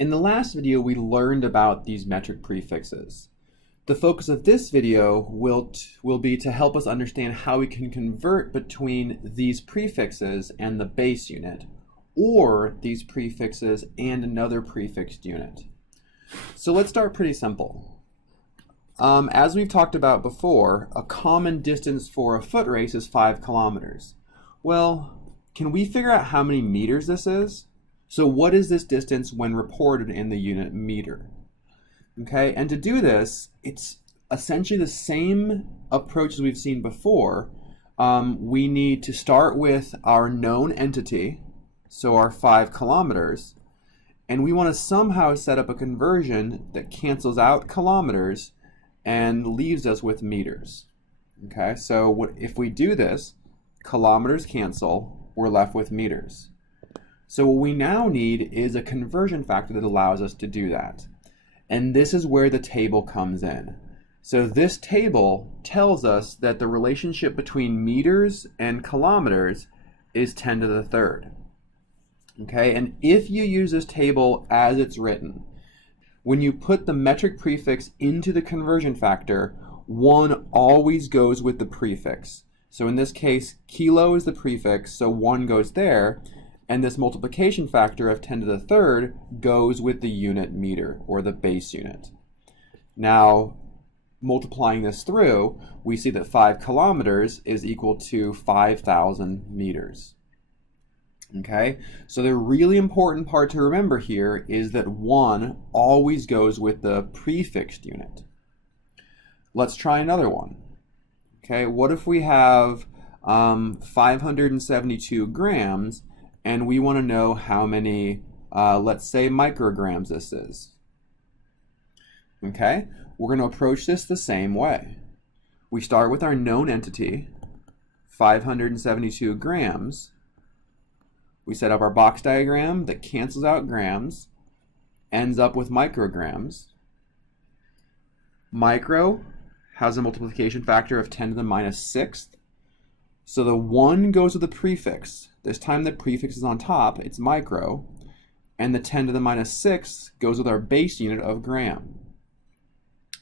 In the last video, we learned about these metric prefixes. The focus of this video will be to help us understand how we can convert between these prefixes and the base unit, or these prefixes and another prefixed unit. So let's start pretty simple. As we've talked about before, a common distance for a foot race is 5 kilometers. Well, can we figure out how many meters this is? So what is this distance when reported in the unit meter? Okay, and to do this, it's essentially the same approach as we've seen before. We need to start with our known entity, so our 5 kilometers, and we want to somehow set up a conversion that cancels out kilometers and leaves us with meters. Okay, so if we do this, kilometers cancel, we're left with meters. So what we now need is a conversion factor that allows us to do that. And this is where the table comes in. So this table tells us that the relationship between meters and kilometers is 10 to the third. Okay, and if you use this table as it's written, when you put the metric prefix into the conversion factor, 1 always goes with the prefix. So in this case, kilo is the prefix, so 1 goes there. And this multiplication factor of 10 to the third goes with the unit meter, or the base unit. Now, multiplying this through, we see that 5 kilometers is equal to 5,000 meters. Okay, so the really important part to remember here is that 1 always goes with the prefixed unit. Let's try another one. Okay, what if we have 572 grams, and we want to know how many, let's say, micrograms this is. Okay, we're going to approach this the same way. We start with our known entity, 572 grams. We set up our box diagram that cancels out grams, ends up with micrograms. Micro has a multiplication factor of 10 to the minus 6th. So the 1 goes with the prefix. This time the prefix is on top, it's micro, and the 10 to the minus 6 goes with our base unit of gram.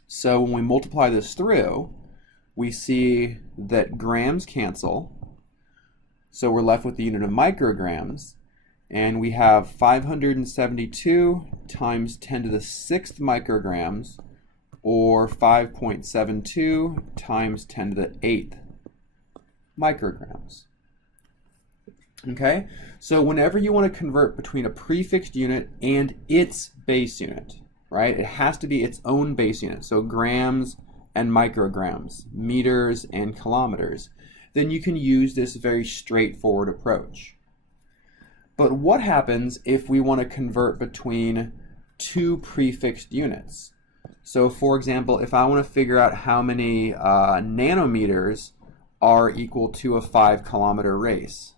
So when we multiply this through, we see that grams cancel, so we're left with the unit of micrograms, and we have 572 times 10 to the 6th micrograms, or 5.72 times 10 to the 8th micrograms. Okay, so whenever you want to convert between a prefixed unit and its base unit, right, it has to be its own base unit, so grams and micrograms, meters and kilometers, then you can use this very straightforward approach. But what happens if we want to convert between 2 prefixed units? So for example, if I want to figure out how many nanometers are equal to a 5 kilometer race.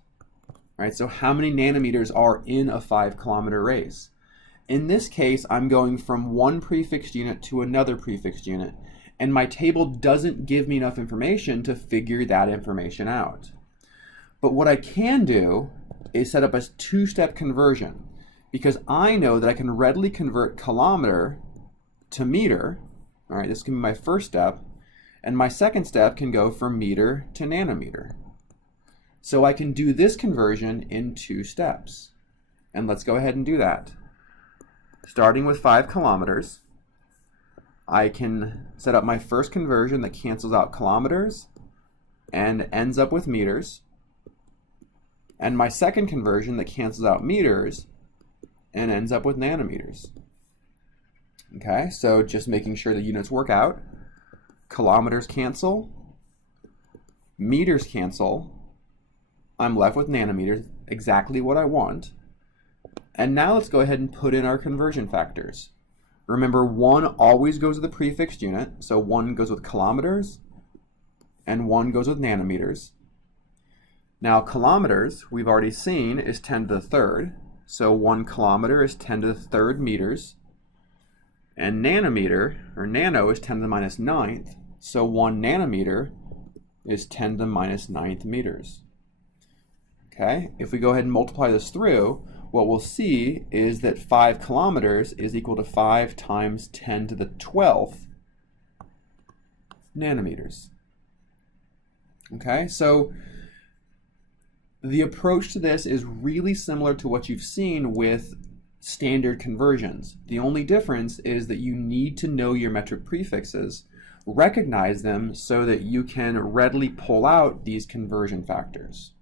Right, so how many nanometers are in a 5 kilometer race? In this case, I'm going from one prefixed unit to another prefixed unit, and my table doesn't give me enough information to figure that information out. But what I can do is set up a 2-step conversion, because I know that I can readily convert kilometer to meter. All right, this can be my first step, and my second step can go from meter to nanometer. So I can do this conversion in 2 steps. And let's go ahead and do that. Starting with 5 kilometers, I can set up my first conversion that cancels out kilometers and ends up with meters. And my second conversion that cancels out meters and ends up with nanometers. Okay, so just making sure the units work out. Kilometers cancel, meters cancel. I'm left with nanometers, exactly what I want. And now let's go ahead and put in our conversion factors. Remember, 1 always goes with the prefixed unit, so 1 goes with kilometers, and 1 goes with nanometers. Now kilometers, we've already seen, is 10 to the third, so 1 kilometer is 10 to the third meters. And nanometer, or nano, is 10 to the minus 9th, so 1 nanometer is 10 to the minus 9th meters. Okay, if we go ahead and multiply this through, what we'll see is that 5 kilometers is equal to 5 times 10 to the 12th nanometers. Okay, so the approach to this is really similar to what you've seen with standard conversions. The only difference is that you need to know your metric prefixes, recognize them so that you can readily pull out these conversion factors.